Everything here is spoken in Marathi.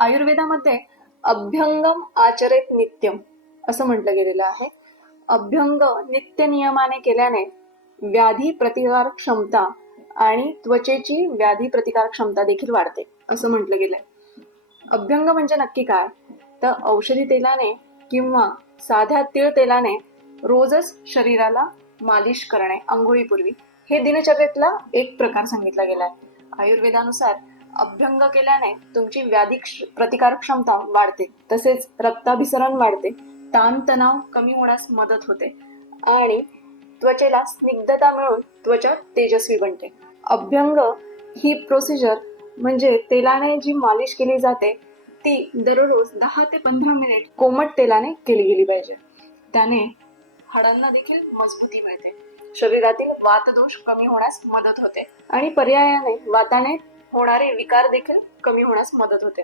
आयुर्वेदामध्ये अभ्यंगम आचरेत नित्यम असं म्हटलं गेलेलं आहे. अभ्यंग नित्य नियमाने केल्याने व्याधी प्रतिकार क्षमता आणि त्वचेची व्याधी प्रतिकार क्षमता देखील वाढते असं म्हटलं गेलंय. अभ्यंग म्हणजे नक्की काय? तर औषधी तेलाने किंवा साध्या तीळ तेलाने रोजच शरीराला मालिश करणे आंघोळीपूर्वी हे दिनचर्येतला एक प्रकार सांगितला गेलाय. आयुर्वेदानुसार अभ्यंग केल्याने तुमची व्याधी प्रतिकार क्षमता वाढते, तसेच रक्ताभिसरण वाढते, ताणतणाव कमी होण्यास मदत होते आणि त्वचेला स्निग्धता मिळून त्वचा तेजस्वी बनते. अभ्यंग ही प्रोसिजर म्हणजे तेलाने जी मालिश केली जाते ती दररोज 10 ते 15 मिनिट कोमट तेलाने केली गेली पाहिजे. त्याने हाडांना देखील मजबूती मिळते, शरीरातील वातदोष कमी होण्यास मदत होते आणि पर्यायाने वाताने होणारे विकार देखील कमी होण्यास मदत होते.